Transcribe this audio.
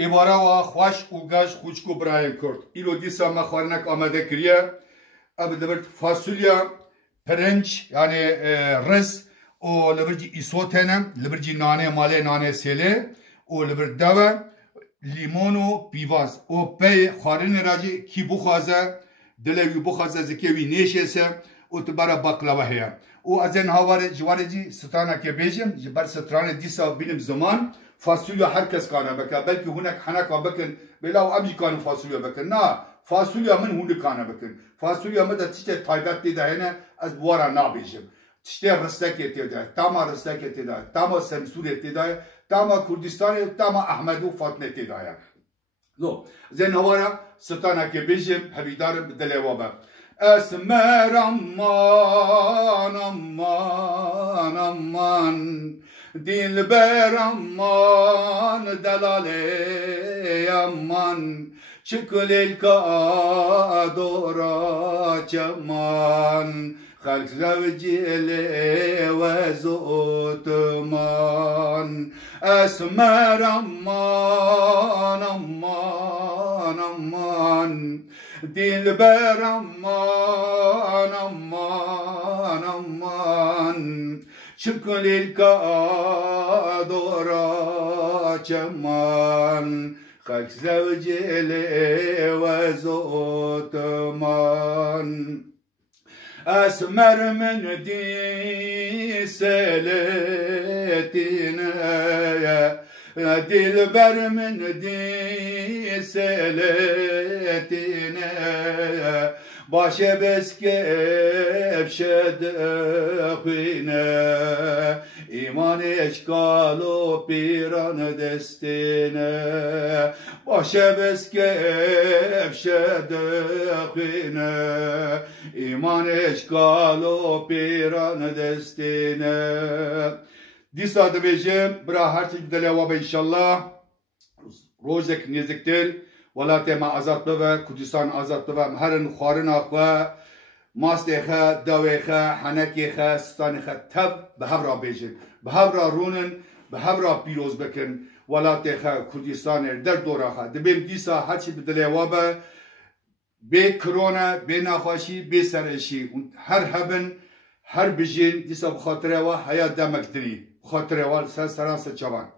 ایوارا و خوش و گاش خوشکو برای کرد ایلو دیسا ما خوارنک آماده کریه اب دبرت فاصولیا پرنج یعنی رز و لبرجی ایسوتنه لبرجی نانه ماله نانه سیله و لبر دوا لیمون و پیواز و پی خوارن راجی کی بخوازه دلوی بخوازه زکیوی نیشیسه و تبارا باقلوا هیا و از این هواره جواره جی ستانه که بیجم جبر سترانه دیسا بینم زمان فاصولیا herkes kanı bakar. Belki hunek hanaka bakın. Bela abi kanı fasulya bakın. Na fasulya min hunde kanı bakın. Fasulya mı da işte taybet dedi hene az bu ara ne bijim. İşte rıstek etti de. Tama rıstek etti de. Tama Semsur etti de. Tama Kürdistan'ı tama Ahmedu Fatma etti de. No. Zen havara stana ke bijim habidarım delevaba. Esmer aman aman aman Dilber aman delale aman Çıkıl ilka adora çaman Halk zevcile ve zutman Esmer aman aman aman Dilber aman aman aman Çıkıl ilka adora çaman Halk zevcile ve zutman Esmer min diseletine Dilber min diseletine Başe beskep şedehine İman eşkalu piran destine Başe beskep şedehine İman eşkalu piran destine Disa dibêjim bira her tîk dilê we be inşallah rojek nêzîktir welatê me azad bibe Kurdistan azad bibe em herin xwarina xwe mastê xwe dewê xwe henekê xwe stanê xwe tev bi hev re bêjin bi hev re rûnin bi hev re pîroz bikin welatê xwe Kurdistanê derdora xwe dibên dîsa her çî bi dilê we be bê kirone bê nexweşî bê serêşî her hebin her bijin dîsa bi xatirê we heya demek dirî خاطر اول سر سران سر جوان